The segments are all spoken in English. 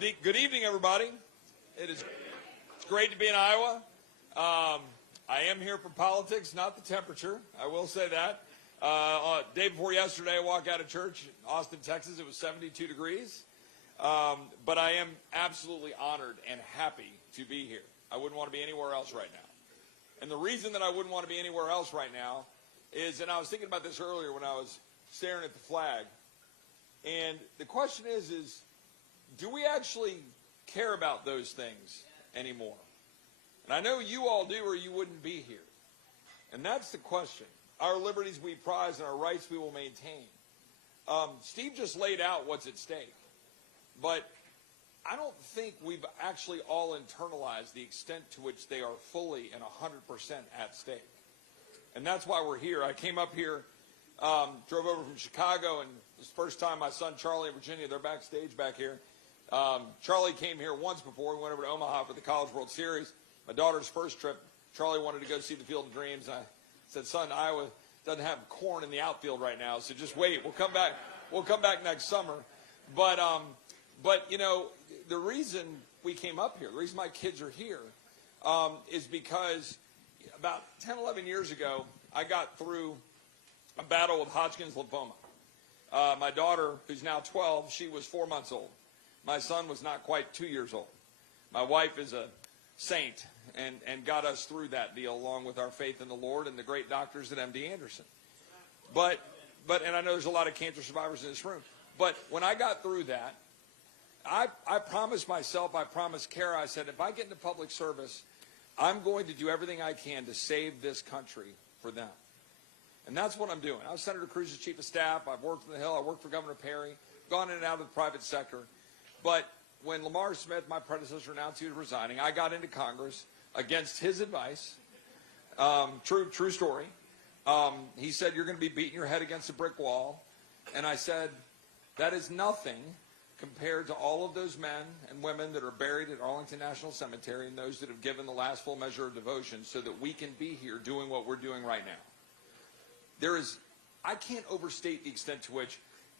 Good evening, everybody. It's great to be in Iowa. I am here for politics, not the temperature. I will say that. Day before yesterday, I walked out of church in Austin, Texas. It was 72 degrees. But I am absolutely honored and happy to be here. I wouldn't want to be anywhere else right now. And the reason that I wouldn't want to be anywhere else right now is, and I was thinking about this earlier when I was staring at the flag, and the question is do we actually care about those things anymore? And I know you all do, or you wouldn't be here. And that's the question. Our liberties we prize and our rights we will maintain. Steve just laid out what's at stake. But I don't think we've actually all internalized the extent to which they are fully and 100% at stake. And that's why we're here. I came up here, drove over from Chicago, and this first time my son Charlie and Virginia, they're backstage back here. Charlie came here once before. We went over to Omaha for the College World Series. My daughter's first trip, Charlie wanted to go see the Field of Dreams. I said, son, Iowa doesn't have corn in the outfield right now, so just wait. We'll come back. We'll come back next summer. But you know, the reason we came up here, the reason my kids are here, is because about 10, 11 years ago, I got through a battle with Hodgkin's lymphoma. My daughter, who's now 12, she was 4 months old. My son was not quite 2 years old. My wife is a saint and got us through that deal along with our faith in the Lord and the great doctors at MD Anderson. But and I know there's a lot of cancer survivors in this room. But when I got through that, I promised myself, I promised Kara, I said, if I get into public service, I'm going to do everything I can to save this country for them. And that's what I'm doing. I was Senator Cruz's chief of staff. I've worked on the Hill. I worked for Governor Perry, gone in and out of the private sector. But when Lamar Smith, my predecessor, announced he was resigning, I got into Congress against his advice. True story. He said, you're going to be beating your head against a brick wall. And I said, that is nothing compared to all of those men and women that are buried at Arlington National Cemetery and those that have given the last full measure of devotion so that we can be here doing what we're doing right now. I can't overstate the extent to which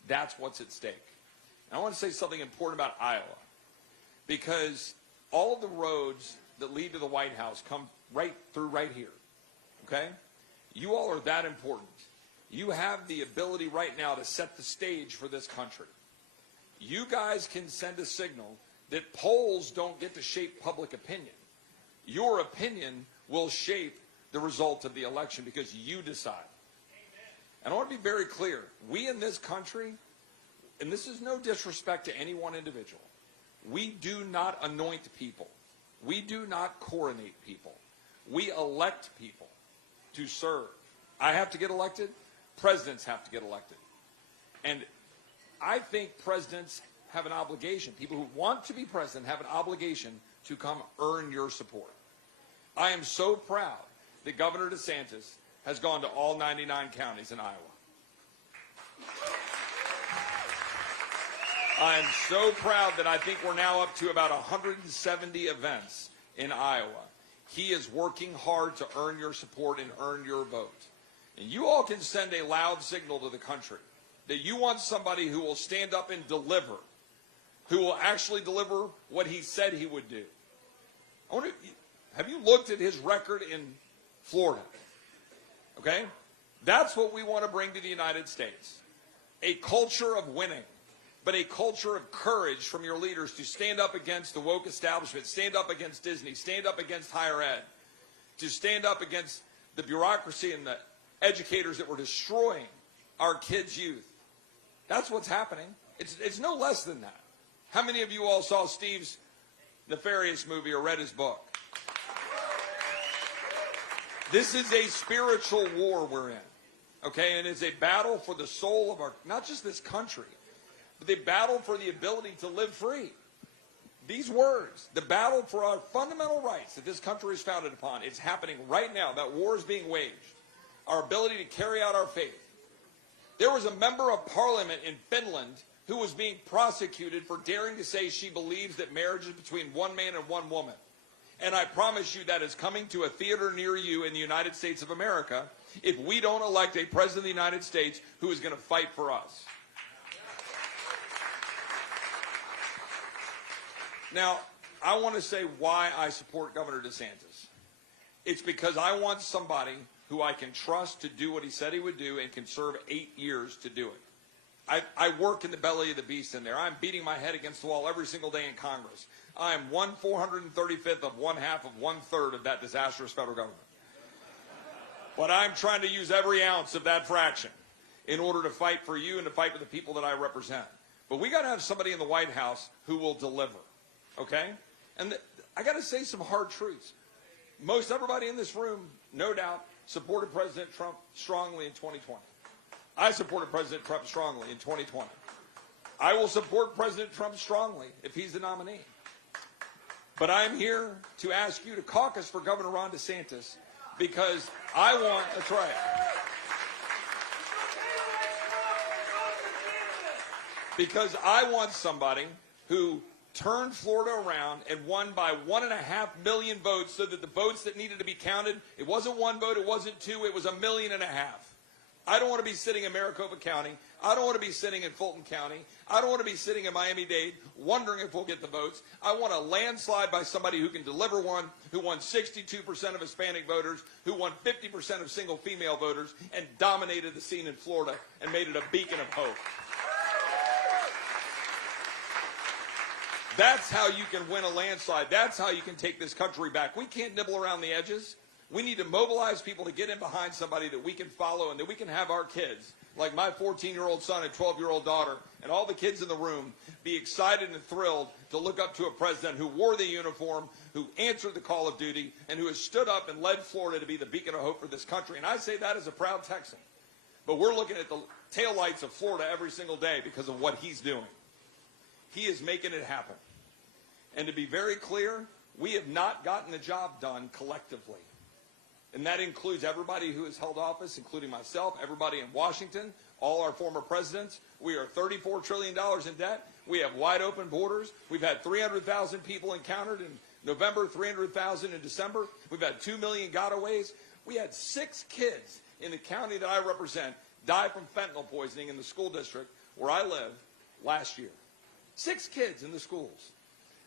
that's what's at stake. And I want to say something important about Iowa, because all of the roads that lead to the White House come right through right here, okay? You all are that important. You have the ability right now to set the stage for this country. You guys can send a signal that polls don't get to shape public opinion. Your opinion will shape the result of the election because you decide. And I want to be very clear. We in this country, and this is no disrespect to any one individual, we do not anoint people. We do not coronate people. We elect people to serve. I have to get elected. Presidents have to get elected. And I think presidents have an obligation. People who want to be president have an obligation to come earn your support. I am so proud that Governor DeSantis has gone to all 99 counties in Iowa. I am so proud that I think we're now up to about 170 events in Iowa. He is working hard to earn your support and earn your vote. And you all can send a loud signal to the country that you want somebody who will stand up and deliver, who will actually deliver what he said he would do. Have you looked at his record in Florida? Okay? That's what we want to bring to the United States. A culture of winning, but a culture of courage from your leaders to stand up against the woke establishment, stand up against Disney, stand up against higher ed, to stand up against the bureaucracy and the educators that were destroying our kids' youth. That's what's happening. It's no less than that. How many of you all saw Steve's nefarious movie or read his book? This is a spiritual war we're in, okay? And it's a battle for the soul of not just this country, but the battle for the ability to live free. These words, the battle for our fundamental rights that this country is founded upon, it's happening right now. That war is being waged. Our ability to carry out our faith. There was a member of parliament in Finland who was being prosecuted for daring to say she believes that marriage is between one man and one woman. And I promise you that is coming to a theater near you in the United States of America if we don't elect a president of the United States who is going to fight for us. Now, I want to say why I support Governor DeSantis. It's because I want somebody who I can trust to do what he said he would do and can serve 8 years to do it. I work in the belly of the beast in there. I'm beating my head against the wall every single day in Congress. I am 1/435th of 1/2 of 1/3 of that disastrous federal government. But I'm trying to use every ounce of that fraction in order to fight for you and to fight for the people that I represent. But we got to have somebody in the White House who will deliver, okay? And I got to say some hard truths. Most everybody in this room, no doubt, supported President Trump strongly in 2020. I supported President Trump strongly in 2020. I will support President Trump strongly if he's the nominee. But I'm here to ask you to caucus for Governor Ron DeSantis because I want, that's right. Because I want somebody who turned Florida around and won by 1.5 million votes so that the votes that needed to be counted, it wasn't 1 vote, it wasn't 2, it was 1.5 million. I don't want to be sitting in Maricopa County. I don't want to be sitting in Fulton County. I don't want to be sitting in Miami-Dade wondering if we'll get the votes. I want a landslide by somebody who can deliver one, who won 62% of Hispanic voters, who won 50% of single female voters, and dominated the scene in Florida and made it a beacon of hope. That's how you can win a landslide. That's how you can take this country back. We can't nibble around the edges. We need to mobilize people to get in behind somebody that we can follow and that we can have our kids, like my 14-year-old son and 12-year-old daughter, and all the kids in the room, be excited and thrilled to look up to a president who wore the uniform, who answered the call of duty, and who has stood up and led Florida to be the beacon of hope for this country. And I say that as a proud Texan. But we're looking at the taillights of Florida every single day because of what he's doing. He is making it happen. And to be very clear, we have not gotten the job done collectively. And that includes everybody who has held office, including myself, everybody in Washington, all our former presidents. We are $34 trillion in debt. We have wide open borders. We've had 300,000 people encountered in November, 300,000 in December. We've had 2 million gotaways. We had 6 kids in the county that I represent die from fentanyl poisoning in the school district where I live last year. 6 kids in the schools.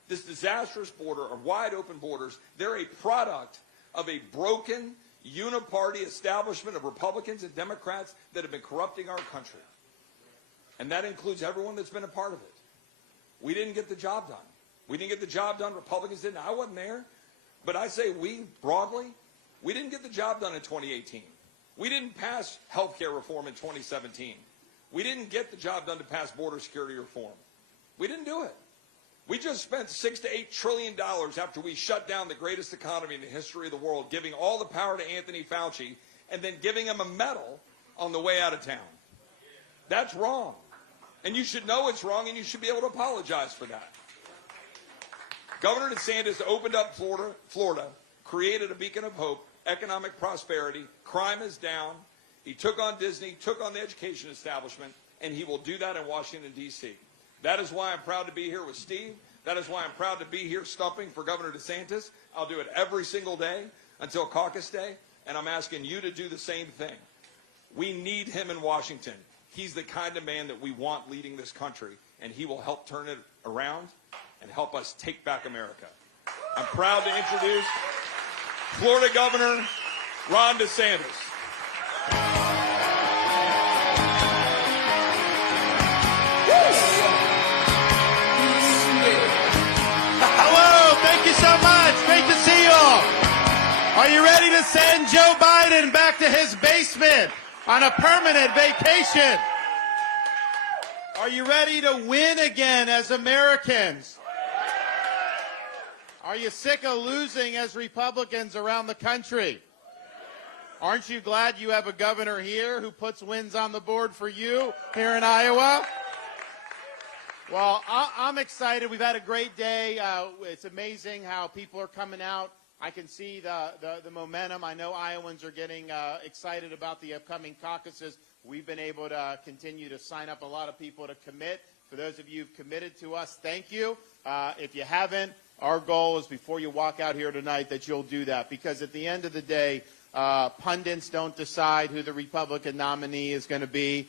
This disastrous border, or wide open borders, they're a product of a broken, uniparty establishment of Republicans and Democrats that have been corrupting our country. And that includes everyone that's been a part of it. We didn't get the job done. We didn't get the job done. Republicans didn't. I wasn't there. But I say we, broadly, we didn't get the job done in 2018. We didn't pass health care reform in 2017. We didn't get the job done to pass border security reform. We didn't do it. We just spent $6 to $8 trillion after we shut down the greatest economy in the history of the world, giving all the power to Anthony Fauci and then giving him a medal on the way out of town. That's wrong. And you should know it's wrong, and you should be able to apologize for that. Governor DeSantis opened up Florida, created a beacon of hope, economic prosperity, crime is down. He took on Disney, took on the education establishment, and he will do that in Washington, D.C. That is why I'm proud to be here with Steve. That is why I'm proud to be here stumping for Governor DeSantis. I'll do it every single day until caucus day, and I'm asking you to do the same thing. We need him in Washington. He's the kind of man that we want leading this country, and he will help turn it around and help us take back America. I'm proud to introduce Florida Governor Ron DeSantis. Are you ready to send Joe Biden back to his basement on a permanent vacation? Are you ready to win again as Americans? Are you sick of losing as Republicans around the country? Aren't you glad you have a governor here who puts wins on the board for you here in Iowa? Well, I'm excited. We've had a great day. It's amazing how people are coming out. I can see the momentum. I know Iowans are getting excited about the upcoming caucuses. We've been able to continue to sign up a lot of people to commit. For those of you who've committed to us, thank you. If you haven't, our goal is before you walk out here tonight that you'll do that. Because at the end of the day, pundits don't decide who the Republican nominee is going to be.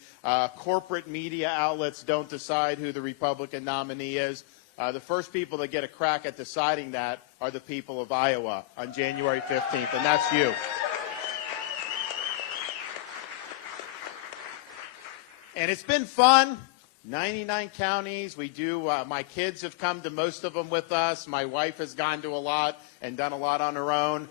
Corporate media outlets don't decide who the Republican nominee is. The first people that get a crack at deciding that are the people of Iowa on January 15th, and that's you. And it's been fun. 99 counties. We do, my kids have come to most of them with us. My wife has gone to a lot and done a lot on her own.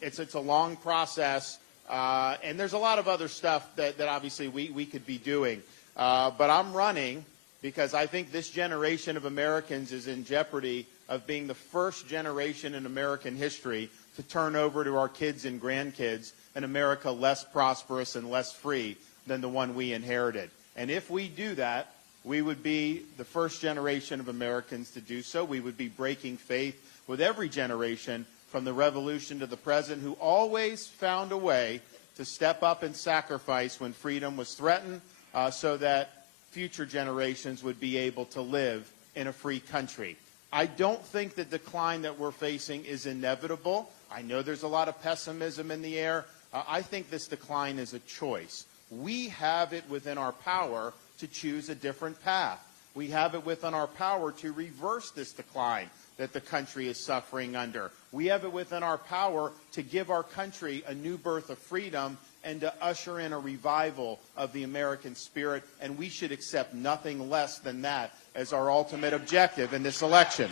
It's a long process, and there's a lot of other stuff that obviously we could be doing. But I'm running because I think this generation of Americans is in jeopardy of being the first generation in American history to turn over to our kids and grandkids an America less prosperous and less free than the one we inherited. And if we do that, we would be the first generation of Americans to do so. We would be breaking faith with every generation from the revolution to the present, who always found a way to step up and sacrifice when freedom was threatened, so that future generations would be able to live in a free country. I don't think the decline that we're facing is inevitable. I know there's a lot of pessimism in the air. I think this decline is a choice. We have it within our power to choose a different path. We have it within our power to reverse this decline that the country is suffering under. We have it within our power to give our country a new birth of freedom and to usher in a revival of the American spirit, and we should accept nothing less than that as our ultimate objective in this election.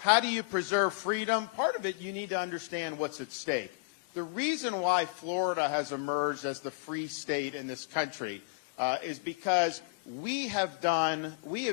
How do you preserve freedom? Part of it, you need to understand what's at stake. The reason why Florida has emerged as the free state in this country is because we have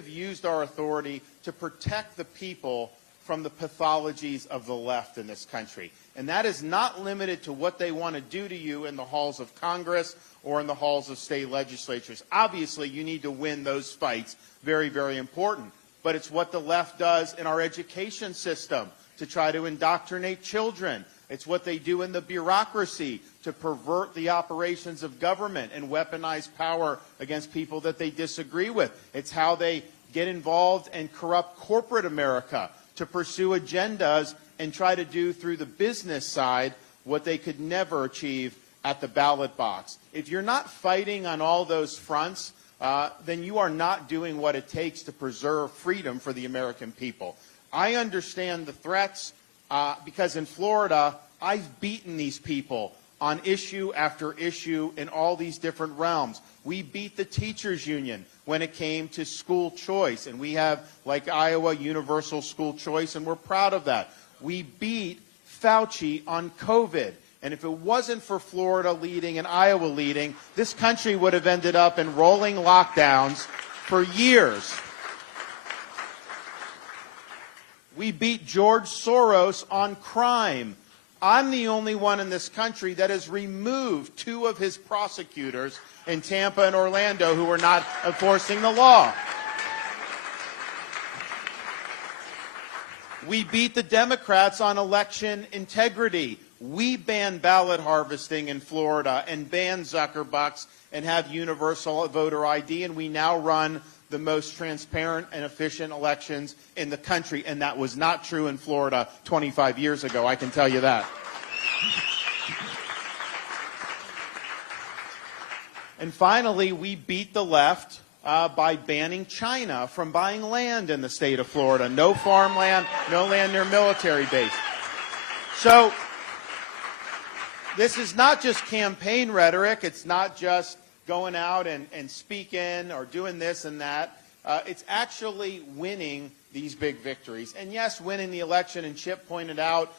used our authority to protect the people from the pathologies of the left in this country. And that is not limited to what they want to do to you in the halls of Congress or in the halls of state legislatures. Obviously, you need to win those fights. Very, very important. But it's what the left does in our education system to try to indoctrinate children. It's what they do in the bureaucracy to pervert the operations of government and weaponize power against people that they disagree with. It's how they get involved and corrupt corporate America to pursue agendas and try to do through the business side what they could never achieve at the ballot box. If you're not fighting on all those fronts, then you are not doing what it takes to preserve freedom for the American people. I understand the threats because in Florida, I've beaten these people on issue after issue in all these different realms. We beat the teachers union when it came to school choice, and we have, like Iowa, universal school choice, and we're proud of that. We beat Fauci on COVID. And if it wasn't for Florida leading and Iowa leading, this country would have ended up in rolling lockdowns for years. We beat George Soros on crime. I'm the only one in this country that has removed 2 of his prosecutors in Tampa and Orlando who were not enforcing the law. We beat the Democrats on election integrity. We banned ballot harvesting in Florida and banned Zuckerbucks and have universal voter ID, and we now run the most transparent and efficient elections in the country, and that was not true in Florida 25 years ago, I can tell you that. And finally, we beat the left by banning China from buying land in the state of Florida. No farmland, no land near military base. So this is not just campaign rhetoric. It's not just going out and speaking or doing this and that. It's actually winning these big victories. And yes, winning the election, and Chip pointed out,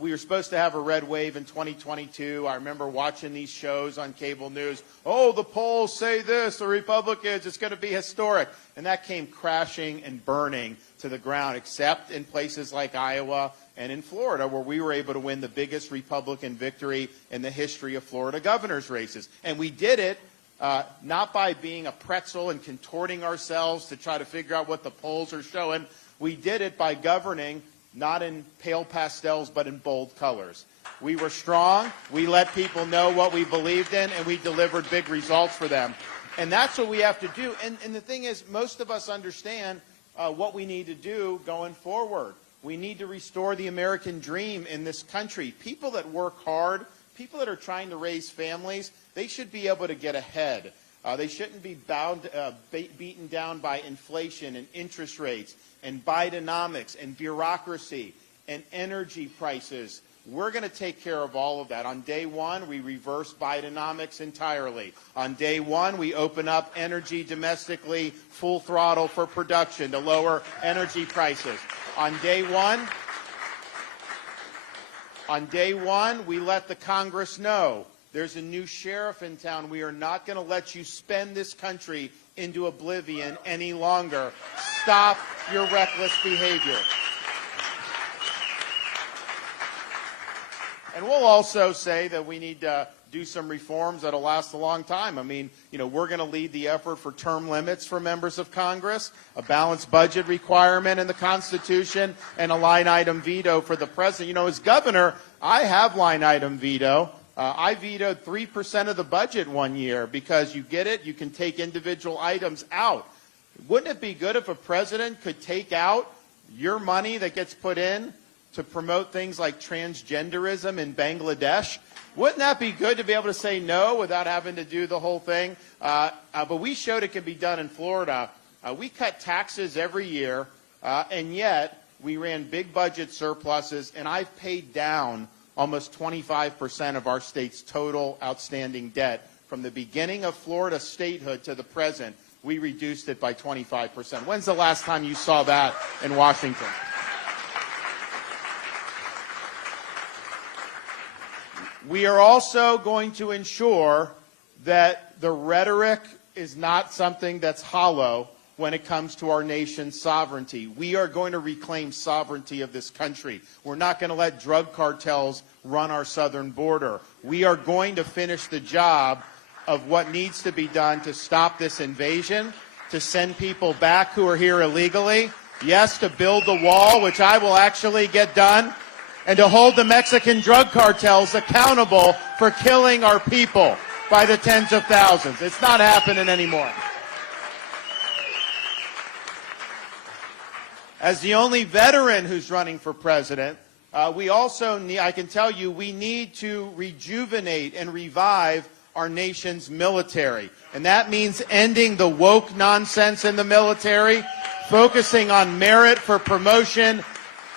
we were supposed to have a red wave in 2022. I remember watching these shows on cable news. Oh, the polls say this, the Republicans, it's going to be historic. And that came crashing and burning to the ground, except in places like Iowa and in Florida, where we were able to win the biggest Republican victory in the history of Florida governor's races. And we did it not by being a pretzel and contorting ourselves to try to figure out what the polls are showing. We did it by governing not in pale pastels, but in bold colors. We were strong, we let people know what we believed in, and we delivered big results for them. And that's what we have to do. And the thing is, most of us understand what we need to do going forward. We need to restore the American dream in this country. People that work hard, people that are trying to raise families, they should be able to get ahead. They shouldn't be beaten down by inflation and interest rates and Bidenomics and bureaucracy and energy prices. We're going to take care of all of that. On day one, we reverse Bidenomics entirely. On day one, we open up energy domestically, full throttle for production to lower energy prices. On day one, we let the Congress know there's a new sheriff in town. We are not going to let you spend this country into oblivion any longer. Stop your reckless behavior. And we'll also say that we need to do some reforms that'll last a long time. I mean, we're going to lead the effort for term limits for members of Congress, a balanced budget requirement in the Constitution, and a line item veto for the president. As governor, I have line item veto. I vetoed 3% of the budget one year because you get it, you can take individual items out. Wouldn't it be good if a president could take out your money that gets put in to promote things like transgenderism in Bangladesh? Wouldn't that be good to be able to say no without having to do the whole thing? But we showed it can be done in Florida. We cut taxes every year, and yet we ran big budget surpluses, and I've paid down almost 25% of our state's total outstanding debt. From the beginning of Florida statehood to the present, we reduced it by 25%. When's the last time you saw that in Washington? We are also going to ensure that the rhetoric is not something that's hollow when it comes to our nation's sovereignty. We are going to reclaim sovereignty of this country. We're not going to let drug cartels run our southern border. We are going to finish the job of what needs to be done to stop this invasion, to send people back who are here illegally, yes, to build the wall, which I will actually get done, and to hold the Mexican drug cartels accountable for killing our people by the tens of thousands. It's not happening anymore. As the only veteran who's running for president, we also need, I can tell you, we need to rejuvenate and revive our nation's military. And that means ending the woke nonsense in the military, focusing on merit for promotion,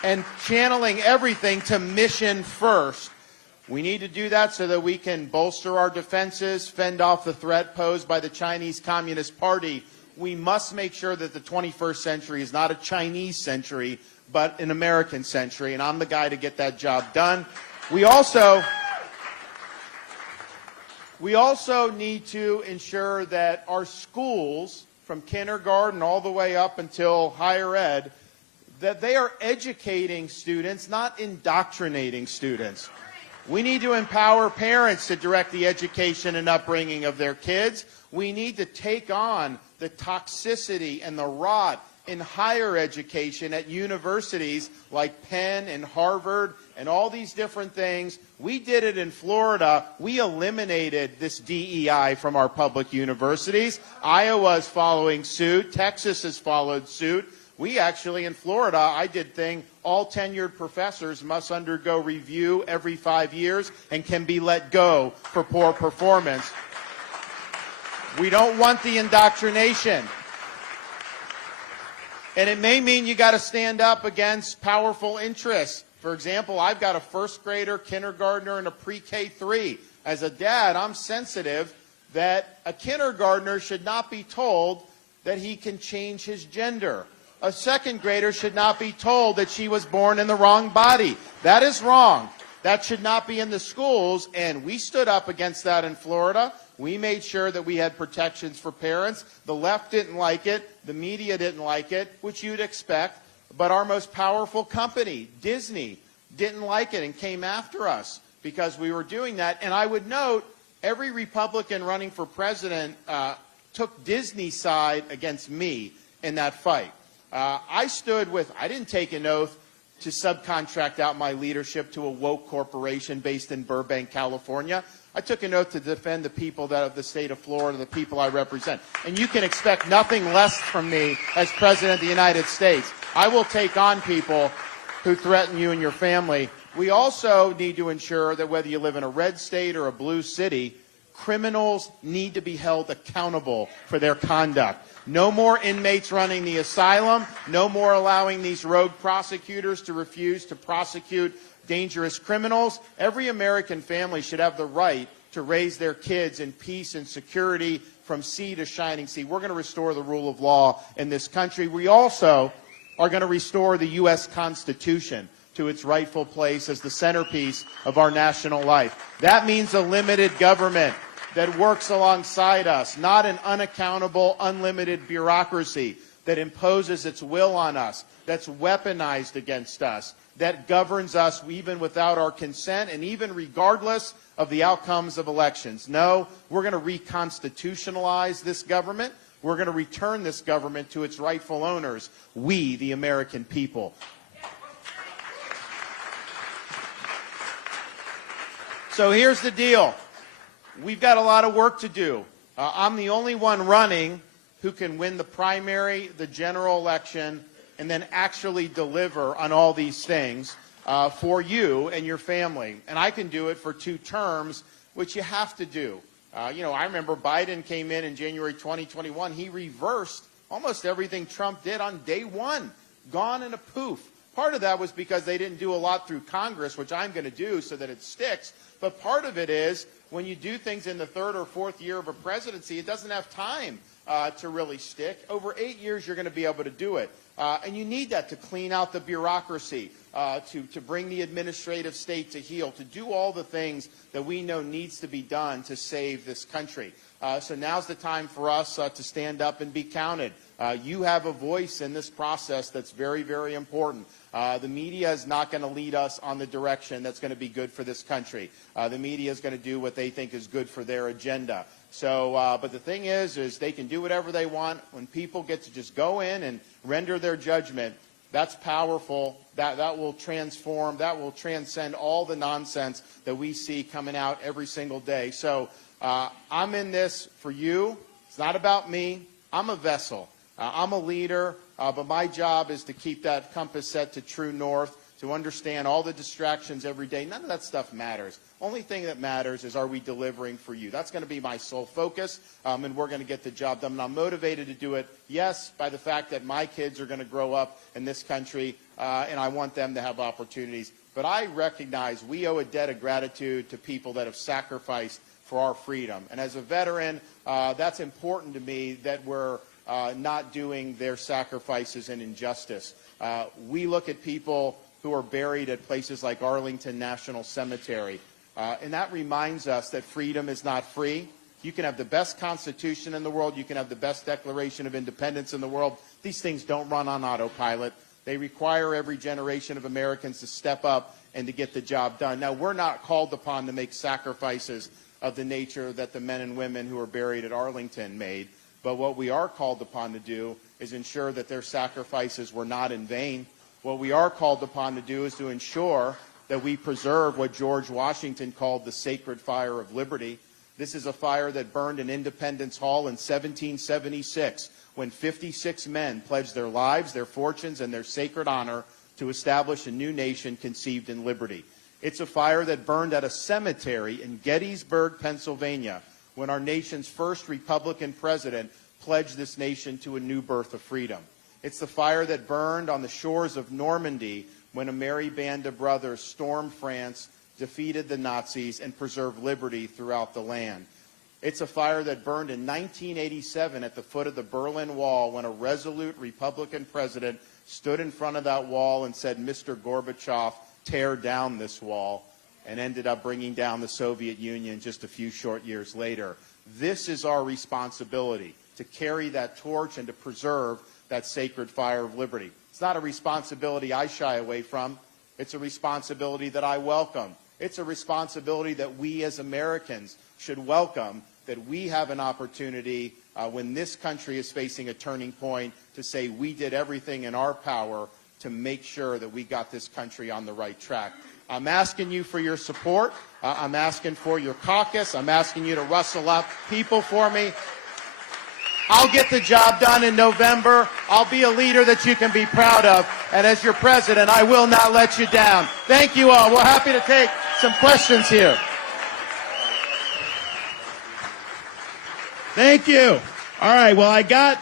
and channeling everything to mission first. We need to do that so that we can bolster our defenses, fend off the threat posed by the Chinese Communist Party. We must make sure that the 21st century is not a Chinese century, but an American century, and I'm the guy to get that job done. We also need to ensure that our schools, from kindergarten all the way up until higher ed, that they are educating students, not indoctrinating students. We need to empower parents to direct the education and upbringing of their kids. We need to take on the toxicity and the rot in higher education at universities like Penn and Harvard and all these different things. We did it in Florida. We eliminated this DEI from our public universities. Iowa is following suit. Texas has followed suit. We actually, in Florida, I did thing, all tenured professors must undergo review every 5 years and can be let go for poor performance. We don't want the indoctrination. And it may mean you got to stand up against powerful interests. For example, I've got a first grader, kindergartner, and a pre-K 3. As a dad, I'm sensitive that a kindergartner should not be told that he can change his gender. A second grader should not be told that she was born in the wrong body. That is wrong. That should not be in the schools, and we stood up against that in Florida. We made sure that we had protections for parents. The left didn't like it. The media didn't like it, which you'd expect. But our most powerful company, Disney, didn't like it and came after us because we were doing that. And I would note, every Republican running for president took Disney's side against me in that fight. I didn't take an oath to subcontract out my leadership to a woke corporation based in Burbank, California. I took an oath to defend the people of the state of Florida, the people I represent. And you can expect nothing less from me as President of the United States. I will take on people who threaten you and your family. We also need to ensure that whether you live in a red state or a blue city, Criminals need to be held accountable for their conduct. No more inmates running the asylum. No more allowing these rogue prosecutors to refuse to prosecute dangerous criminals. Every American family should have the right to raise their kids in peace and security from sea to shining sea. We're going to restore the rule of law in this country. We also are going to restore the U.S. Constitution to its rightful place as the centerpiece of our national life. That means a limited government that works alongside us, not an unaccountable, unlimited bureaucracy that imposes its will on us, that's weaponized against us, that governs us even without our consent and even regardless of the outcomes of elections. No, we're going to reconstitutionalize this government. We're going to return this government to its rightful owners, we, the American people. So here's the deal. We've got a lot of work to do. I'm the only one running who can win the primary, the general election, and then actually deliver on all these things for you and your family. And I can do it for 2 terms, which you have to do. I remember Biden came in January 2021. He reversed almost everything Trump did on day 1. Gone in a poof. Part of that was because they didn't do a lot through Congress, which I'm going to do so that it sticks. But part of it is when you do things in the 3rd or 4th year of a presidency, it doesn't have time to really stick. Over 8 years, you're going to be able to do it. And you need that to clean out the bureaucracy, to bring the administrative state to heel, to do all the things that we know needs to be done to save this country. So now's the time for us to stand up and be counted. You have a voice in this process that's very, very important. The media is not going to lead us on the direction that's going to be good for this country. The media is going to do what they think is good for their agenda. So, but the thing is they can do whatever they want. When people get to just go in and render their judgment, that's powerful. That will transform, that will transcend all the nonsense that we see coming out every single day. So I'm in this for you. It's not about me. I'm a vessel. I'm a leader, but my job is to keep that compass set to true north, to understand all the distractions every day. None of that stuff matters. Only thing that matters is, are we delivering for you? That's going to be my sole focus, and we're going to get the job done. And I'm motivated to do it, yes, by the fact that my kids are going to grow up in this country, and I want them to have opportunities. But I recognize we owe a debt of gratitude to people that have sacrificed for our freedom. And as a veteran, that's important to me that we're not doing their sacrifices in injustice. We look at people who are buried at places like Arlington National Cemetery, and that reminds us that freedom is not free. You can have the best Constitution in the world. You can have the best Declaration of Independence in the world. These things don't run on autopilot. They require every generation of Americans to step up and to get the job done. Now, we're not called upon to make sacrifices of the nature that the men and women who are buried at Arlington made. But what we are called upon to do is ensure that their sacrifices were not in vain. What we are called upon to do is to ensure that we preserve what George Washington called the sacred fire of liberty. This is a fire that burned in Independence Hall in 1776, when 56 men pledged their lives, their fortunes, and their sacred honor to establish a new nation conceived in liberty. It's a fire that burned at a cemetery in Gettysburg, Pennsylvania, when our nation's first Republican president pledged this nation to a new birth of freedom. It's the fire that burned on the shores of Normandy when a merry band of brothers stormed France, defeated the Nazis, and preserved liberty throughout the land. It's a fire that burned in 1987 at the foot of the Berlin Wall when a resolute Republican president stood in front of that wall and said, "Mr. Gorbachev, tear down this wall," and ended up bringing down the Soviet Union just a few short years later. This is our responsibility, to carry that torch and to preserve that sacred fire of liberty. It's not a responsibility I shy away from. It's a responsibility that I welcome. It's a responsibility that we as Americans should welcome, that we have an opportunity when this country is facing a turning point to say we did everything in our power to make sure that we got this country on the right track. I'm asking you for your support. I'm asking for your caucus. I'm asking you to rustle up people for me. I'll get the job done in November. I'll be a leader that you can be proud of. And as your president, I will not let you down. Thank you all. We're happy to take some questions here. Thank you. All right. Well, I got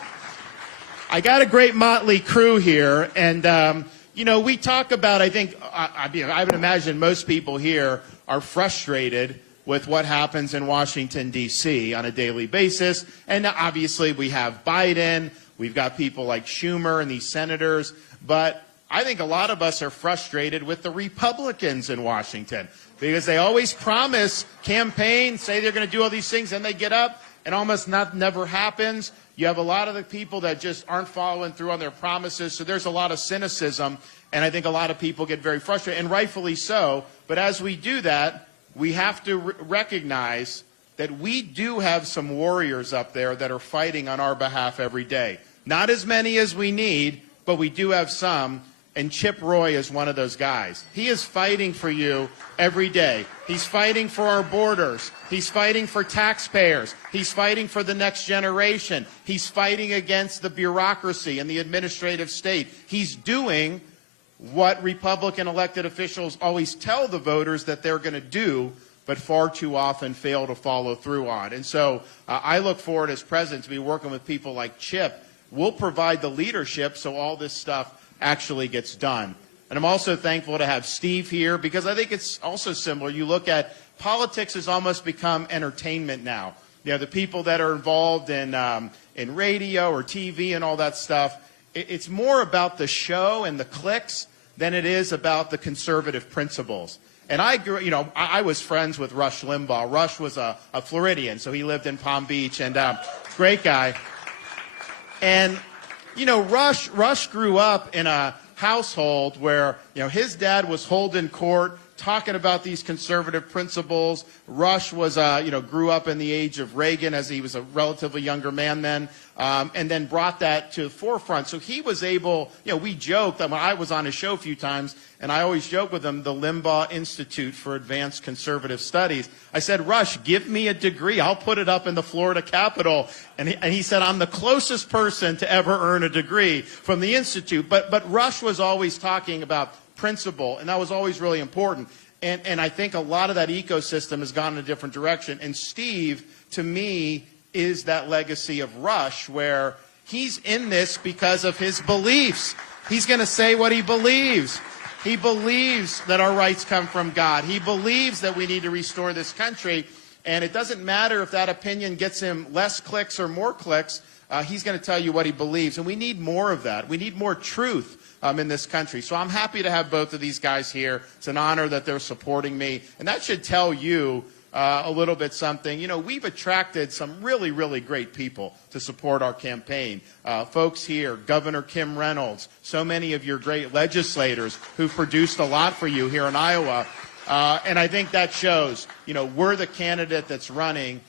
a great motley crew here, and we talk about. I would imagine most people here are frustrated with what happens in Washington, D.C. on a daily basis, and obviously we have Biden. We've got people like Schumer and these senators, but I think a lot of us are frustrated with the Republicans in Washington because they always promise campaign, say they're going to do all these things, and they get up and almost never happens. You have a lot of the people that just aren't following through on their promises, so there's a lot of cynicism, and I think a lot of people get very frustrated, and rightfully so. But as we do that, we have to recognize that we do have some warriors up there that are fighting on our behalf every day. Not as many as we need, but we do have some. And Chip Roy is one of those guys. He is fighting for you every day. He's fighting for our borders. He's fighting for taxpayers. He's fighting for the next generation. He's fighting against the bureaucracy and the administrative state. He's doing what Republican elected officials always tell the voters that they're going to do, but far too often fail to follow through on. And so I look forward as president to be working with people like Chip. We'll provide the leadership so all this stuff actually gets done. And I'm also thankful to have Steve here because I think it's also similar. You look at politics has almost become entertainment now. The people that are involved in radio or TV and all that stuff, it's more about the show and the clicks than it is about the conservative principles. And I was friends with Rush Limbaugh. Rush was a Floridian, so he lived in Palm Beach, and great guy. And Rush grew up in a household where, his dad was holding court, talking about these conservative principles. Rush was, grew up in the age of Reagan as he was a relatively younger man then, and then brought that to the forefront. So he was able, we joked, I was on his show a few times, and I always joke with him, the Limbaugh Institute for Advanced Conservative Studies. I said, Rush, give me a degree. I'll put it up in the Florida Capitol. And he said, I'm the closest person to ever earn a degree from the Institute. But Rush was always talking about principle, and that was always really important. And I think a lot of that ecosystem has gone in a different direction. And Steve, to me, is that legacy of Rush, where he's in this because of his beliefs. He's going to say what he believes. He believes that our rights come from God. He believes that we need to restore this country. And it doesn't matter if that opinion gets him less clicks or more clicks. He's going to tell you what he believes. And we need more of that. We need more truth in this country. So I'm happy to have both of these guys here. It's an honor that they're supporting me. And that should tell you a little bit something. We've attracted some really, really great people to support our campaign. Folks here, Governor Kim Reynolds, so many of your great legislators who've produced a lot for you here in Iowa. And I think that shows, we're the candidate that's running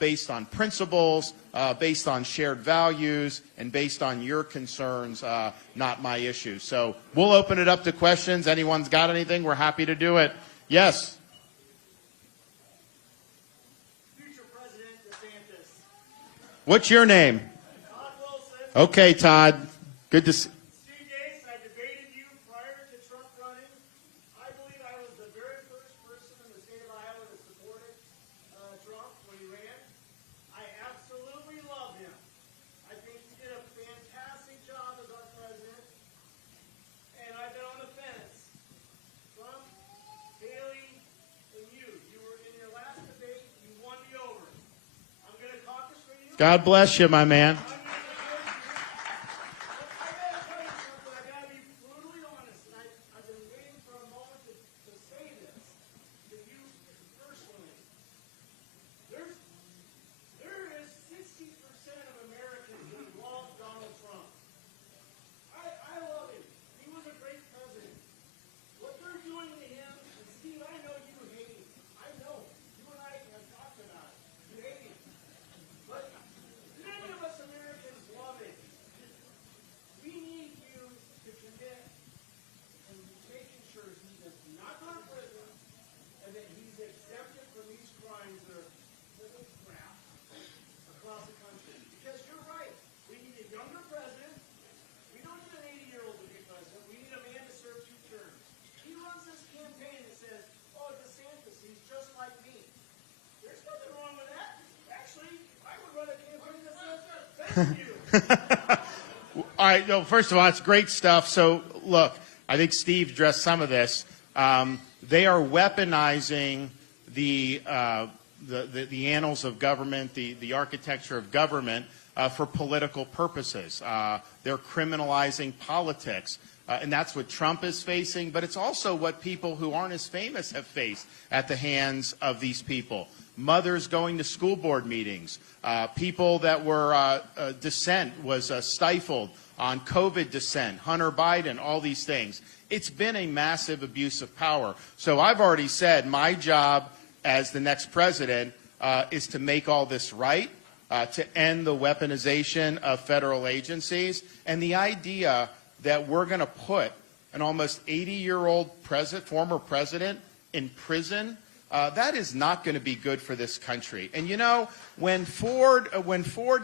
based on principles, based on shared values, and based on your concerns, not my issues. So we'll open it up to questions. Anyone's got anything? We're happy to do it. Yes. Future President DeSantis. What's your name? Todd Wilson. Okay, Todd. Good to see. Steve Gates, I debated you prior to Trump running. I believe I was the very first person in the state of Iowa that supported Trump when he ran. I absolutely love him. I think he did a fantastic job as our president. And I've been on the fence. Trump, Haley, and you. You were in your last debate. You won me over. I'm going to caucus for you. God bless you, my man. All right. No, first of all, it's great stuff. So, look, I think Steve addressed some of this. They are weaponizing the annals of government, the architecture of government for political purposes. They're criminalizing politics. And that's what Trump is facing, but it's also what people who aren't as famous have faced at the hands of these people. Mothers going to school board meetings, people that were dissent was stifled on COVID dissent, Hunter Biden, all these things. It's been a massive abuse of power. So I've already said my job as the next president is to make all this right, to end the weaponization of federal agencies, and the idea that we're going to put an almost 80-year-old former president in prison, that is not going to be good for this country. And you know, when Ford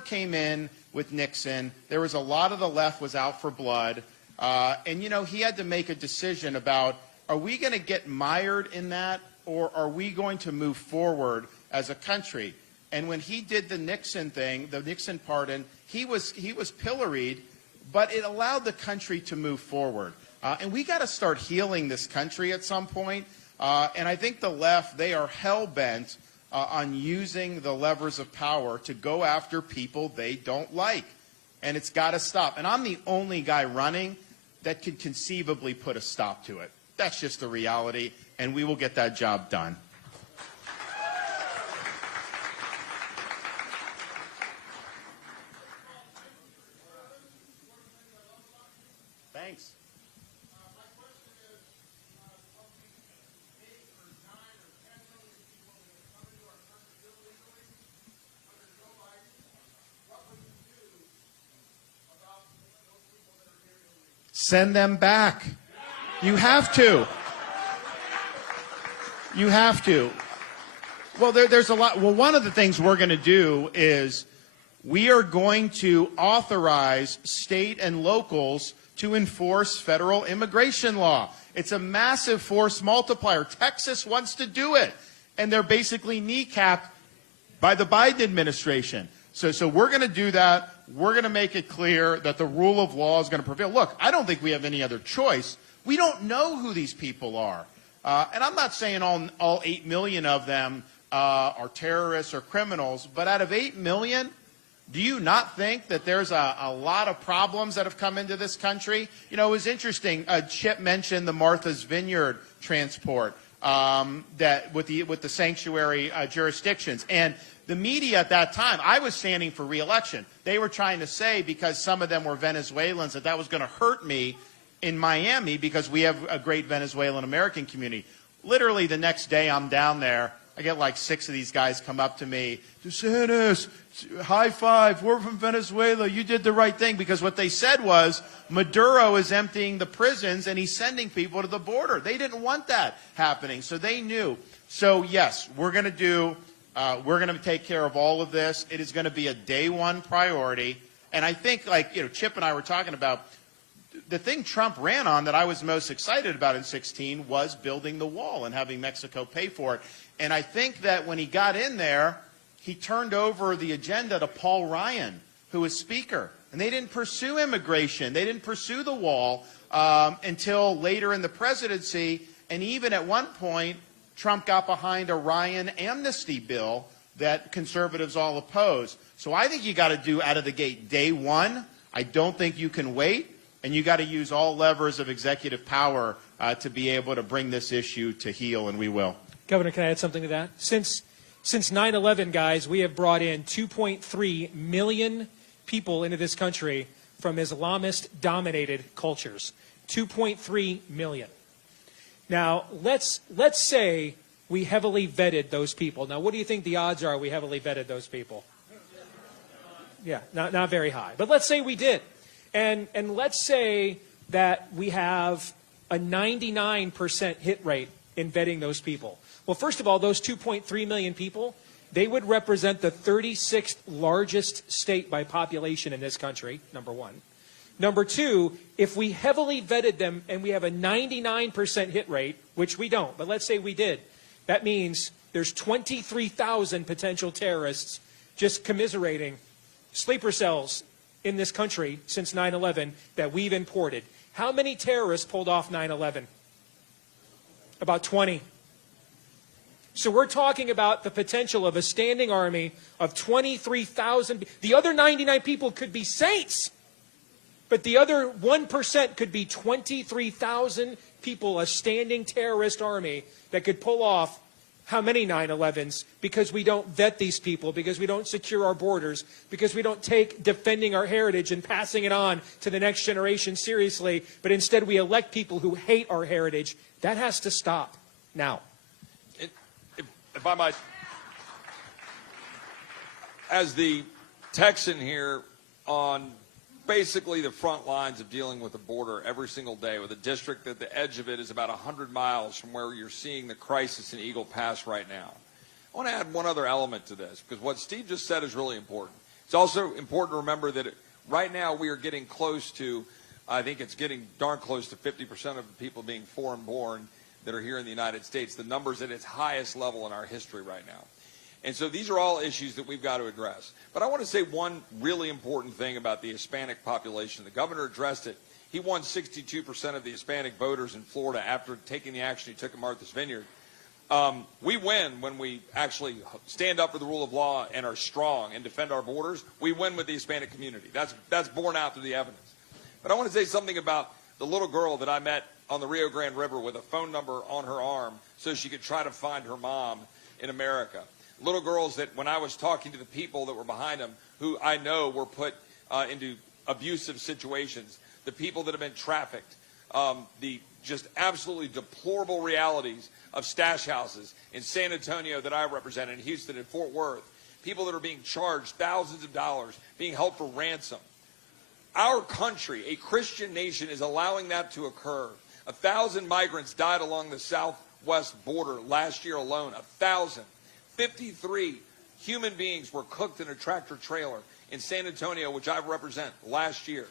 came in with Nixon, there was a lot of the left was out for blood, and you know, he had to make a decision about, are we going to get mired in that, or are we going to move forward as a country? And when he did the Nixon thing, the Nixon pardon, he was pilloried, but it allowed the country to move forward. And we got to start healing this country at some point. And I think the left, they are hell-bent on using the levers of power to go after people they don't like. And it's got to stop. And I'm the only guy running that could conceivably put a stop to it. That's just the reality, and we will get that job done. Thanks. Send them back. You have to. You have to. Well, there's a lot. Well, one of the things we're going to do is we are going to authorize state and locals to enforce federal immigration law. It's a massive force multiplier. Texas wants to do it, and they're basically kneecapped by the Biden administration. So we're going to do that. We're going to make it clear that the rule of law is going to prevail. Look, I don't think we have any other choice. We don't know who these people are. And I'm not saying all 8 million of them are terrorists or criminals, but out of 8 million, do you not think that there's a lot of problems that have come into this country? You know, it was interesting. Chip mentioned the Martha's Vineyard transport that with the sanctuary jurisdictions. And the media at that time, I was standing for re-election. They were trying to say, because some of them were Venezuelans, that was going to hurt me in Miami because we have a great Venezuelan American community. Literally the next day I'm down there. I get like 6 of these guys come up to me. DeSantis, high five, we're from Venezuela, you did the right thing. Because what they said was Maduro is emptying the prisons and he's sending people to the border. They didn't want that happening, so they knew. So yes, we're going to take care of all of this. It is going to be a day one priority. And I think, like, you know, Chip and I were talking about, the thing Trump ran on that I was most excited about in 2016 was building the wall and having Mexico pay for it. And I think that when he got in there, he turned over the agenda to Paul Ryan, who was Speaker. And they didn't pursue immigration. They didn't pursue the wall until later in the presidency. And even at one point, Trump got behind a Ryan amnesty bill that conservatives all oppose. So I think you got to do out of the gate day one. I don't think you can wait. And you got to use all levers of executive power to be able to bring this issue to heel, and we will. Governor, can I add something to that? Since 9/11, guys, we have brought in 2.3 million people into this country from Islamist-dominated cultures. 2.3 million. Now, let's say we heavily vetted those people. Now, what do you think the odds are we heavily vetted those people? Yeah, not very high. But let's say we did. And let's say that we have a 99% hit rate in vetting those people. Well, first of all, those 2.3 million people, they would represent the 36th largest state by population in this country, number one. Number two, if we heavily vetted them and we have a 99% hit rate, which we don't, but let's say we did, that means there's 23,000 potential terrorists just commiserating sleeper cells in this country since 9/11 that we've imported. How many terrorists pulled off 9/11? About 20. So we're talking about the potential of a standing army of 23,000. The other 99 people could be saints, but the other 1% could be 23,000 people, a standing terrorist army that could pull off how many 9/11s? Because we don't vet these people, because we don't secure our borders, because we don't take defending our heritage and passing it on to the next generation seriously, but instead we elect people who hate our heritage. That has to stop now. If I might, as the Texan here on basically the front lines of dealing with the border every single day, with a district that the edge of it is about 100 miles from where you're seeing the crisis in Eagle Pass right now, I want to add one other element to this, because what Steve just said is really important. It's also important to remember that right now we are getting close to, I think it's getting darn close to 50% of the people being foreign born that are here in the United States. The number's at its highest level in our history right now. And so these are all issues that we've got to address. But I want to say one really important thing about the Hispanic population. The governor addressed it. He won 62% of the Hispanic voters in Florida after taking the action he took in Martha's Vineyard. We win when we actually stand up for the rule of law and are strong and defend our borders. We win with the Hispanic community. That's borne out through the evidence. But I want to say something about the little girl that I met on the Rio Grande River with a phone number on her arm so she could try to find her mom in America. Little girls that, when I was talking to the people that were behind them, who I know were put into abusive situations, the people that have been trafficked, the just absolutely deplorable realities of stash houses in San Antonio that I represent, in Houston, and Fort Worth, people that are being charged thousands of dollars, being held for ransom. Our country, a Christian nation, is allowing that to occur. 1,000 migrants died along the southwest border last year alone. 1,000. 53 human beings were cooked in a tractor trailer in San Antonio, which I represent, last year.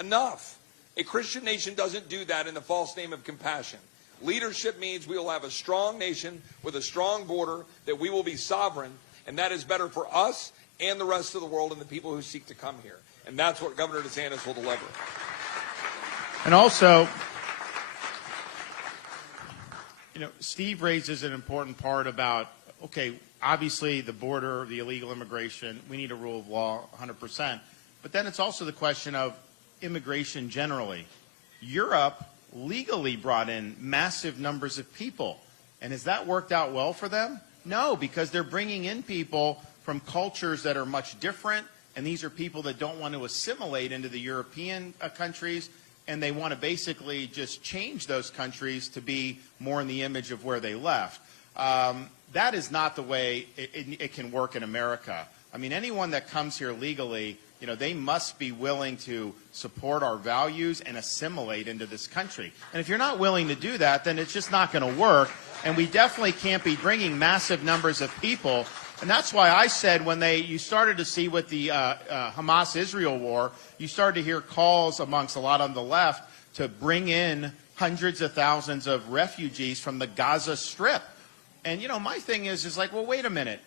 Enough. A Christian nation doesn't do that in the false name of compassion. Leadership means we will have a strong nation with a strong border, that we will be sovereign, and that is better for us and the rest of the world and the people who seek to come here. And that's what Governor DeSantis will deliver. And also, Steve raises an important part about, okay, obviously the border, the illegal immigration, we need a rule of law 100%. But then it's also the question of immigration generally. Europe legally brought in massive numbers of people. And has that worked out well for them? No, because they're bringing in people from cultures that are much different. And these are people that don't want to assimilate into the European countries. And they want to basically just change those countries to be more in the image of where they left. That is not the way it can work in America. I mean, anyone that comes here legally, they must be willing to support our values and assimilate into this country. And if you're not willing to do that, then it's just not going to work. And we definitely can't be bringing massive numbers of people. And that's why I said when you started to see with the Hamas-Israel war, you started to hear calls amongst a lot on the left to bring in hundreds of thousands of refugees from the Gaza Strip. And, my thing is like, well, wait a minute.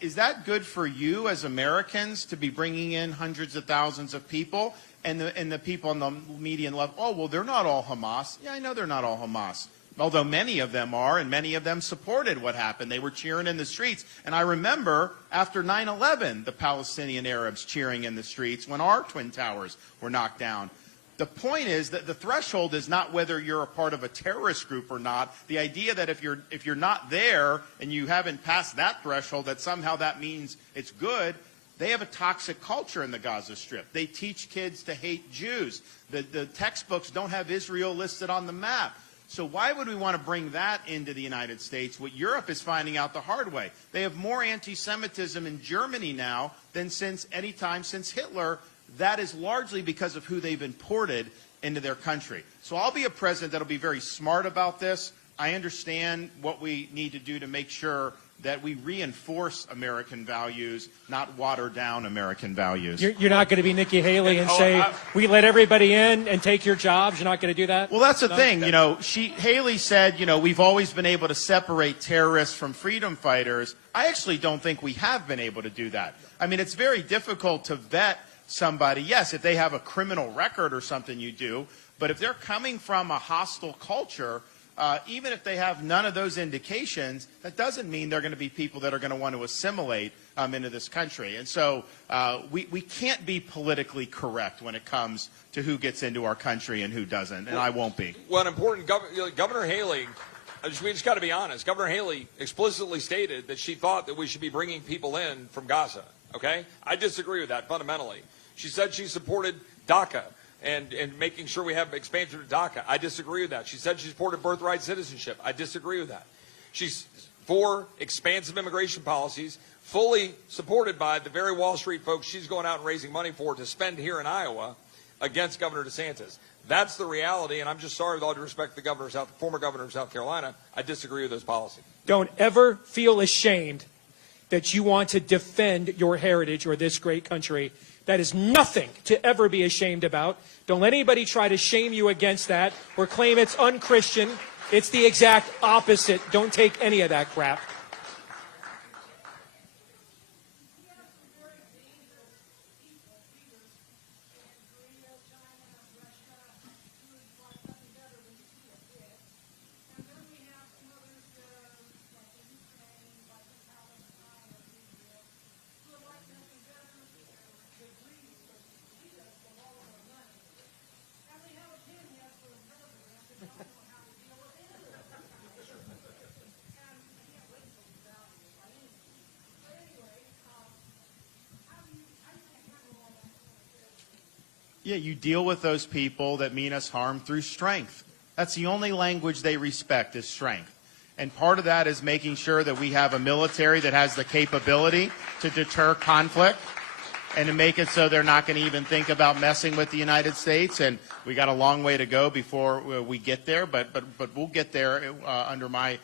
Is that good for you as Americans to be bringing in hundreds of thousands of people? And the people on the median level, oh, well, they're not all Hamas. Yeah, I know they're not all Hamas. Although many of them are, and many of them supported what happened. They were cheering in the streets. And I remember after 9/11, the Palestinian Arabs cheering in the streets when our Twin Towers were knocked down. The point is that the threshold is not whether you're a part of a terrorist group or not. The idea that if you're not there and you haven't passed that threshold, that somehow that means it's good. They have a toxic culture in the Gaza Strip. They teach kids to hate Jews. The textbooks don't have Israel listed on the map. So why would we want to bring that into the United States? What Europe is finding out the hard way. They have more anti-Semitism in Germany now than any time since Hitler. That is largely because of who they've imported into their country. So I'll be a president that will be very smart about this. I understand what we need to do to make sure that we reinforce American values, not water down American values. You're not going to be Nikki Haley and say, we let everybody in and take your jobs? You're not going to do that? Well, that's the thing. You know, Haley said, you know, we've always been able to separate terrorists from freedom fighters. I actually don't think we have been able to do that. I mean, it's very difficult to vet somebody. Yes, if they have a criminal record or something, you do. But if they're coming from a hostile culture, even if they have none of those indications, that doesn't mean they're going to be people that are going to want to assimilate into this country. And so we can't be politically correct when it comes to who gets into our country and who doesn't, and I won't be. Well, an important Governor Haley, we just got to be honest. Governor Haley explicitly stated that she thought that we should be bringing people in from Gaza. Okay? I disagree with that fundamentally. She said she supported DACA. And making sure we have expansion to DACA. I disagree with that. She said she supported birthright citizenship. I disagree with that. She's for expansive immigration policies, fully supported by the very Wall Street folks she's going out and raising money for to spend here in Iowa against Governor DeSantis. That's the reality, and I'm just sorry, with all due respect to the former governor of South Carolina, I disagree with those policies. Don't ever feel ashamed that you want to defend your heritage or this great country. That is nothing to ever be ashamed about. Don't let anybody try to shame you against that or claim it's unchristian. It's the exact opposite. Don't take any of that crap. Yeah, you deal with those people that mean us harm through strength. That's the only language they respect is strength. And part of that is making sure that we have a military that has the capability to deter conflict and to make it so they're not going to even think about messing with the United States. And we got a long way to go before we get there, but we'll get there under my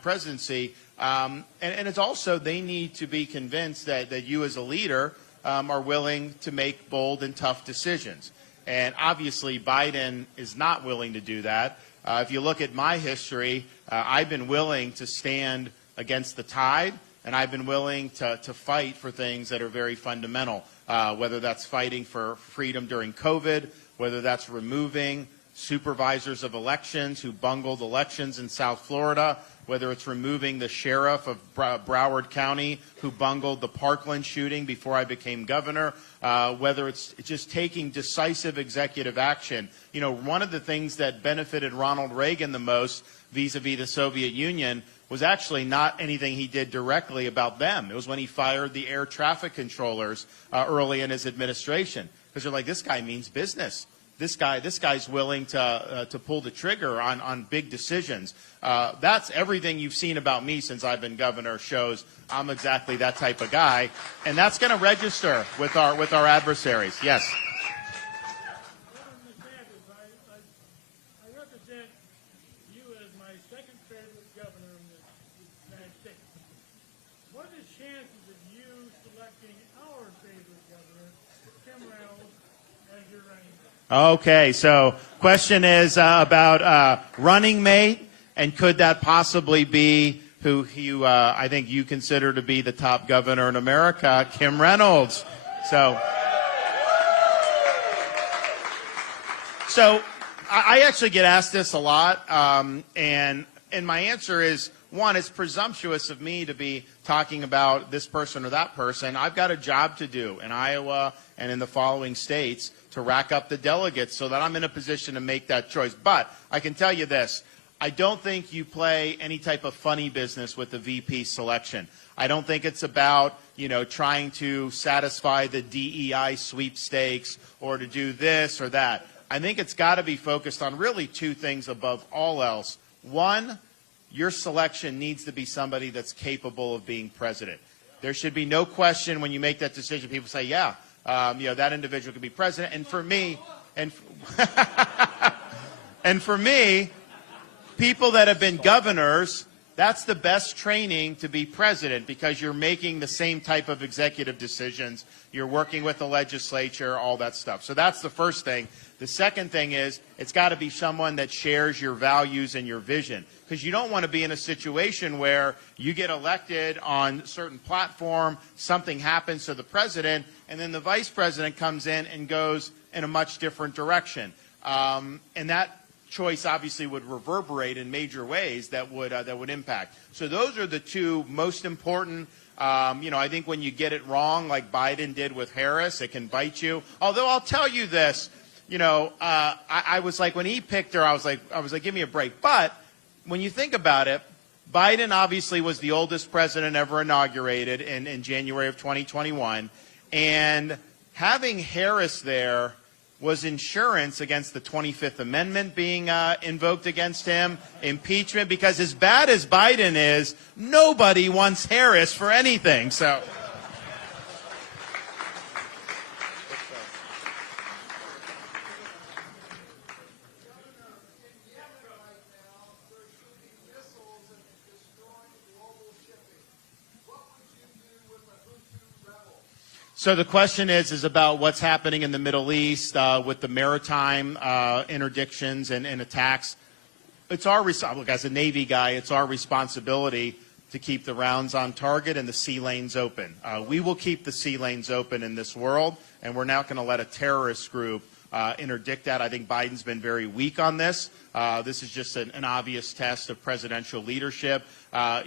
presidency. And it's also they need to be convinced that you as a leader are willing to make bold and tough decisions. And obviously, Biden is not willing to do that. If you look at my history, I've been willing to stand against the tide, and I've been willing to fight for things that are very fundamental, whether that's fighting for freedom during COVID, whether that's removing supervisors of elections who bungled elections in South Florida, whether it's removing the sheriff of Broward County who bungled the Parkland shooting before I became governor, whether it's just taking decisive executive action. You know, one of the things that benefited Ronald Reagan the most vis-a-vis the Soviet Union was actually not anything he did directly about them. It was when he fired the air traffic controllers early in his administration, because they're like, this guy means business. This guy's willing to pull the trigger on big decisions. That's everything you've seen about me since I've been governor shows I'm exactly that type of guy, and that's going to register with our adversaries. Yes. I represent you as my second favorite governor in the United States. What are the chances of you selecting our favorite governor, Kim Reynolds, as your running mate? Okay, so question is about running mate, and could that possibly be who I think you consider to be the top governor in America, Kim Reynolds. So I actually get asked this a lot, and my answer is, one, it's presumptuous of me to be talking about this person or that person. I've got a job to do in Iowa and in the following states to rack up the delegates so that I'm in a position to make that choice. But I can tell you this. I don't think you play any type of funny business with the VP selection. I don't think it's about, trying to satisfy the DEI sweepstakes or to do this or that. I think it's got to be focused on really two things above all else. One, your selection needs to be somebody that's capable of being president. There should be no question when you make that decision. People say, yeah, that individual could be president. And for me, people that have been governors, that's the best training to be president because you're making the same type of executive decisions. You're working with the legislature, all that stuff. So that's the first thing. The second thing is it's got to be someone that shares your values and your vision, because you don't want to be in a situation where you get elected on a certain platform, something happens to the president, and then the vice president comes in and goes in a much different direction. And that choice obviously would reverberate in major ways that would impact. So those are the two most important. I think when you get it wrong, like Biden did with Harris, it can bite you. Although I'll tell you this, I was like, when he picked her, I was like, give me a break. But when you think about it, Biden obviously was the oldest president ever inaugurated in January of 2021, and having Harris there was insurance against the 25th Amendment being invoked against him, impeachment, because as bad as Biden is, nobody wants Harris for anything. So. So the question is about what's happening in the Middle East with the maritime interdictions and attacks. It's our look, as a Navy guy, it's our responsibility to keep the rounds on target and the sea lanes open. We will keep the sea lanes open in this world, and we're not going to let a terrorist group interdict that. I think Biden's been very weak on this. This is just an obvious test of presidential leadership.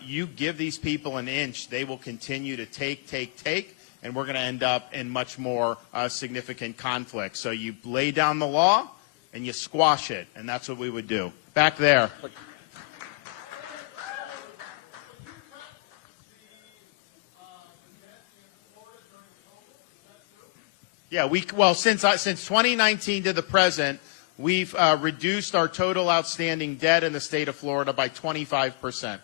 You give these people an inch, they will continue to take. And we're going to end up in much more significant conflict. So you lay down the law and you squash it, and that's what we would do. Back there. Yeah, since 2019 to the present, we've reduced our total outstanding debt in the state of Florida by 25%.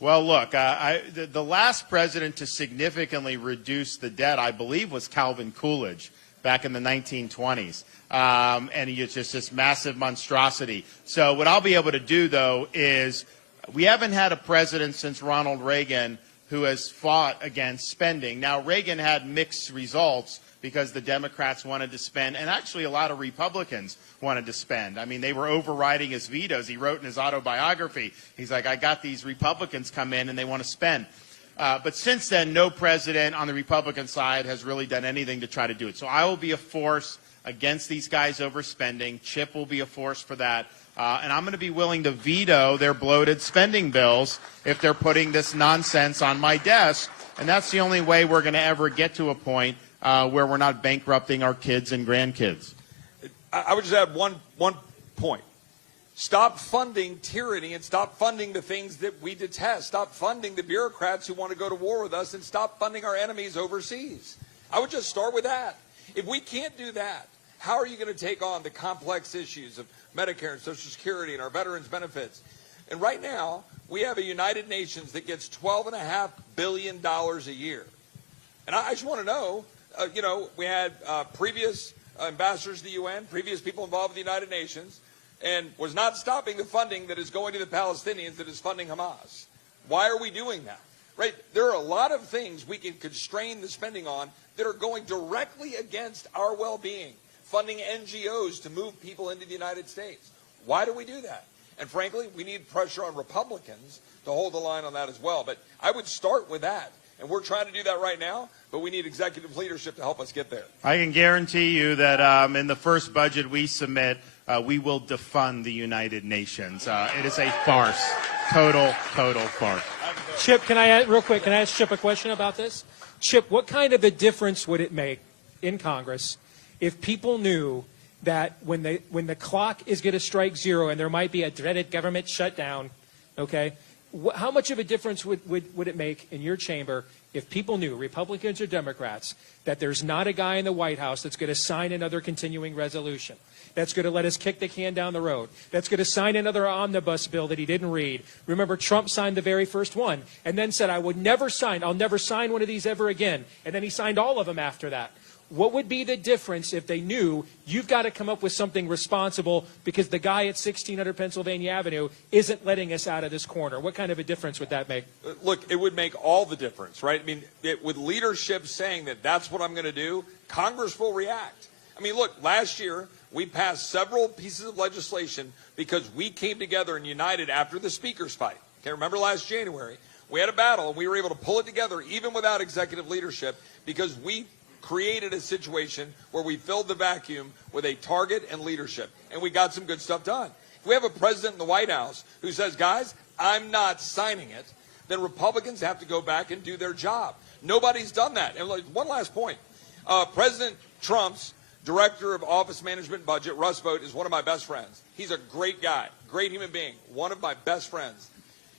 Well, look, the last president to significantly reduce the debt, I believe, was Calvin Coolidge back in the 1920s. And it's just this massive monstrosity. So what I'll be able to do, though, is we haven't had a president since Ronald Reagan who has fought against spending. Now, Reagan had mixed results because the Democrats wanted to spend, and actually a lot of Republicans wanted to spend. I mean, they were overriding his vetoes. He wrote in his autobiography, he's like, I got these Republicans come in and they want to spend. But since then, no president on the Republican side has really done anything to try to do it. So I will be a force against these guys overspending. Chip will be a force for that. And I'm going to be willing to veto their bloated spending bills if they're putting this nonsense on my desk. And that's the only way we're going to ever get to a point where we're not bankrupting our kids and grandkids. I would just add one point. Stop funding tyranny and stop funding the things that we detest. Stop funding the bureaucrats who want to go to war with us, and stop funding our enemies overseas. I would just start with that. If we can't do that, how are you going to take on the complex issues of Medicare and Social Security and our veterans benefits? And right now, we have a United Nations that gets $12.5 billion a year. And I just want to know, we had previous ambassadors to the UN, previous people involved with the United Nations, and was not stopping the funding that is going to the Palestinians that is funding Hamas. Why are we doing that? Right? There are a lot of things we can constrain the spending on that are going directly against our well-being. Funding NGOs to move people into the United States. Why do we do that? And frankly, we need pressure on Republicans to hold the line on that as well. But I would start with that. And we're trying to do that right now, but we need executive leadership to help us get there. I can guarantee you that in the first budget we submit, we will defund the United Nations. It is a farce. Total farce. Chip, can I ask Chip a question about this? Chip, what kind of a difference would it make in Congress if people knew that when the clock is going to strike zero and there might be a dreaded government shutdown, okay, How much of a difference would it make in your chamber if people knew, Republicans or Democrats, that there's not a guy in the White House that's going to sign another continuing resolution, that's going to let us kick the can down the road, that's going to sign another omnibus bill that he didn't read? Remember, Trump signed the very first one and then said, I'll never sign one of these ever again. And then he signed all of them after that. What would be the difference if they knew you've got to come up with something responsible because the guy at 1600 Pennsylvania Avenue isn't letting us out of this corner? What kind of a difference would that make? Look, it would make all the difference, right? I mean, with leadership saying that that's what I'm going to do, Congress will react. I mean, look, last year we passed several pieces of legislation because we came together and united after the speaker's fight. Okay, remember last January? We had a battle and we were able to pull it together even without executive leadership because we created a situation where we filled the vacuum with a target and leadership, and we got some good stuff done. If we have a president in the White House who says, guys, I'm not signing it, then Republicans have to go back and do their job. Nobody's done that. And one last point. President Trump's director of office management budget, Russ Vought, is one of my best friends. He's a great guy, great human being, one of my best friends.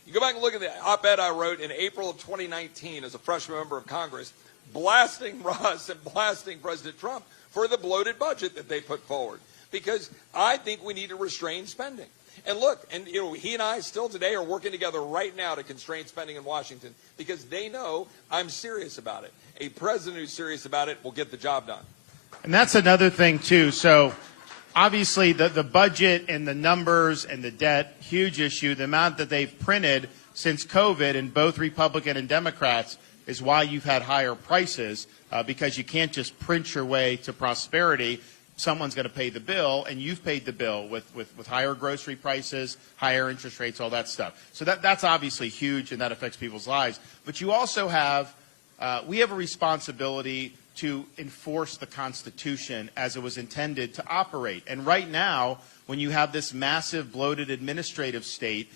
You go back and look at the op-ed I wrote in April of 2019 as a freshman member of Congress, blasting Russ and blasting President Trump for the bloated budget that they put forward. Because I think we need to restrain spending. And look, and he and I still today are working together right now to constrain spending in Washington because they know I'm serious about it. A president who's serious about it will get the job done. And that's another thing, too. So obviously the budget and the numbers and the debt, huge issue. The amount that they've printed since COVID in both Republican and Democrats is why you've had higher prices, because you can't just print your way to prosperity. Someone's going to pay the bill, and you've paid the bill with higher grocery prices, higher interest rates, all that stuff. So that's obviously huge, and that affects people's lives. But you also have, we have a responsibility to enforce the Constitution as it was intended to operate. And right now, when you have this massive bloated administrative state,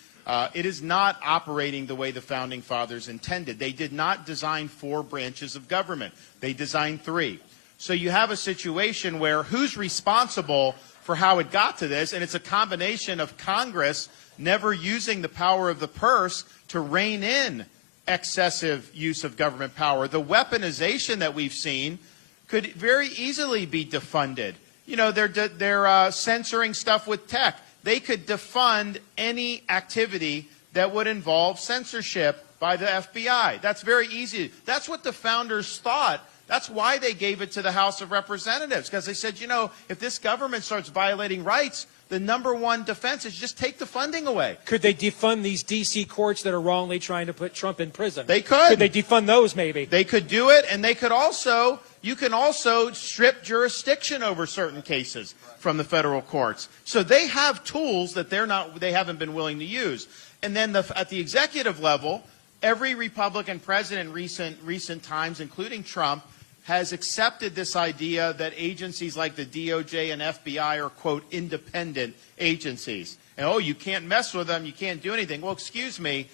it is not operating the way the Founding Fathers intended. They did not design 4 branches of government. They designed 3. So you have a situation where who's responsible for how it got to this? And it's a combination of Congress never using the power of the purse to rein in excessive use of government power. The weaponization that we've seen could very easily be defunded. You know, they're censoring stuff with tech. They could defund any activity that would involve censorship by the FBI. That's very easy. That's what the founders thought. That's why they gave it to the House of Representatives, because they said, you know, if this government starts violating rights, the #1 defense is just take the funding away. Could they defund these D.C. courts that are wrongly trying to put Trump in prison? They could. Could they defund those, maybe? They could do it, and they could also, you can also strip jurisdiction over certain cases from the federal courts. So they have tools that they haven't been willing to use. And then at the executive level, every Republican president in recent times, including Trump, has accepted this idea that agencies like the DOJ and FBI are, quote, independent agencies. And, oh, you can't mess with them, you can't do anything. Well, excuse me,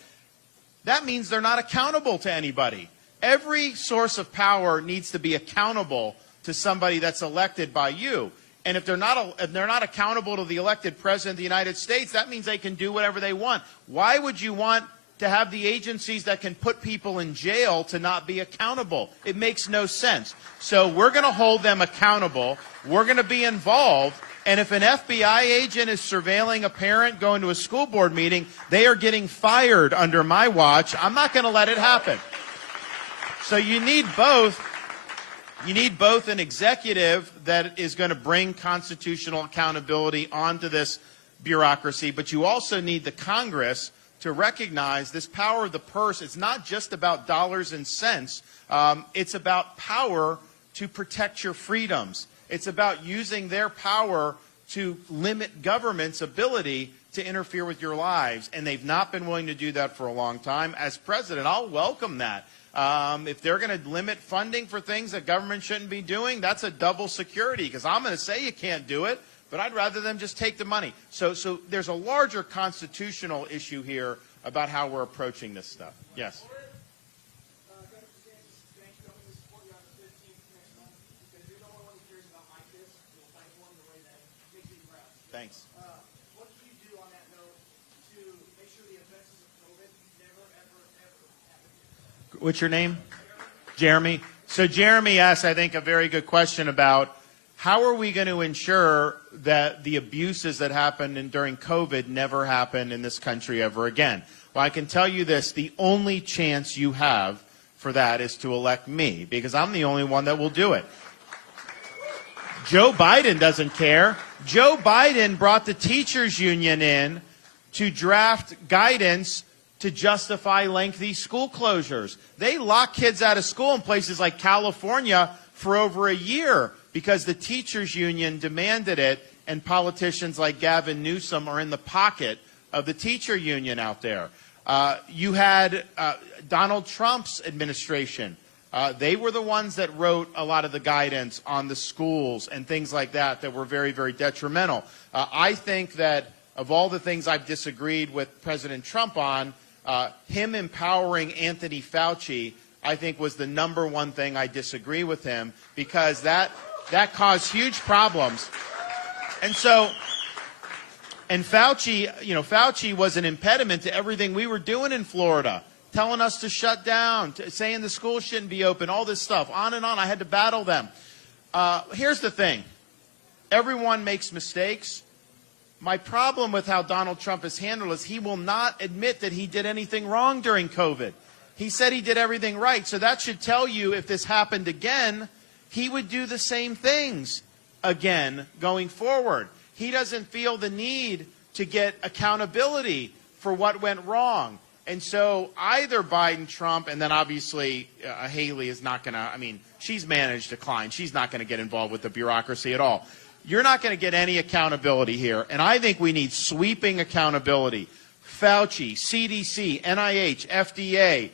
that means they're not accountable to anybody. Every source of power needs to be accountable to somebody that's elected by you. And if they're not accountable to the elected president of the United States, that means they can do whatever they want. Why would you want to have the agencies that can put people in jail to not be accountable? It makes no sense. So we're going to hold them accountable. We're going to be involved. And if an FBI agent is surveilling a parent going to a school board meeting, they are getting fired under my watch. I'm not going to let it happen. So you need both. You need both an executive that is going to bring constitutional accountability onto this bureaucracy, but you also need the Congress to recognize this power of the purse. It's not just about dollars and cents. It's about power to protect your freedoms. It's about using their power to limit government's ability to interfere with your lives. And they've not been willing to do that for a long time. As president, I'll welcome that. If they're going to limit funding for things that government shouldn't be doing, that's a double security, because I'm going to say you can't do it, but I'd rather them just take the money. So there's a larger constitutional issue here about how we're approaching this stuff. Yes. Thanks. What can you do on that note to make sure the offenses of COVID what's your name? Jeremy. So Jeremy asked, I think, a very good question about how are we going to ensure that the abuses that happened during COVID never happen in this country ever again? Well, I can tell you this, the only chance you have for that is to elect me, because I'm the only one that will do it. Joe Biden doesn't care. Joe Biden brought the teachers union in to draft guidance to justify lengthy school closures. They lock kids out of school in places like California for over a year because the teachers union demanded it, and politicians like Gavin Newsom are in the pocket of the teacher union out there. You had Donald Trump's administration. They were the ones that wrote a lot of the guidance on the schools and things like that that were very, very detrimental. I think that of all the things I've disagreed with President Trump on, him empowering Anthony Fauci, I think, was the number one thing I disagree with him, because that caused huge problems. And so, and Fauci was an impediment to everything we were doing in Florida, telling us to shut down, saying the schools shouldn't be open, all this stuff, on and on. I had to battle them. Here's the thing. Everyone makes mistakes. My problem with how Donald Trump has handled is he will not admit that he did anything wrong during COVID. He said he did everything right. So that should tell you, if this happened again, he would do the same things again going forward. He doesn't feel the need to get accountability for what went wrong. And so either Biden, Trump, and then obviously Haley is not going to, I mean, she's managed decline. She's not going to get involved with the bureaucracy at all. You're not going to get any accountability here. And I think we need sweeping accountability. Fauci, CDC, NIH, FDA,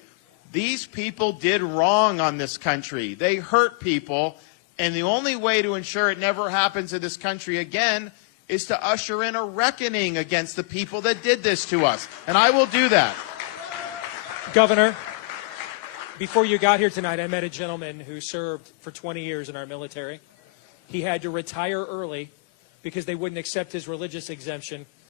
these people did wrong on this country. They hurt people. And the only way to ensure it never happens in this country again is to usher in a reckoning against the people that did this to us. And I will do that. Governor, before you got here tonight, I met a gentleman who served for 20 years in our military. He had to retire early because they wouldn't accept his religious exemption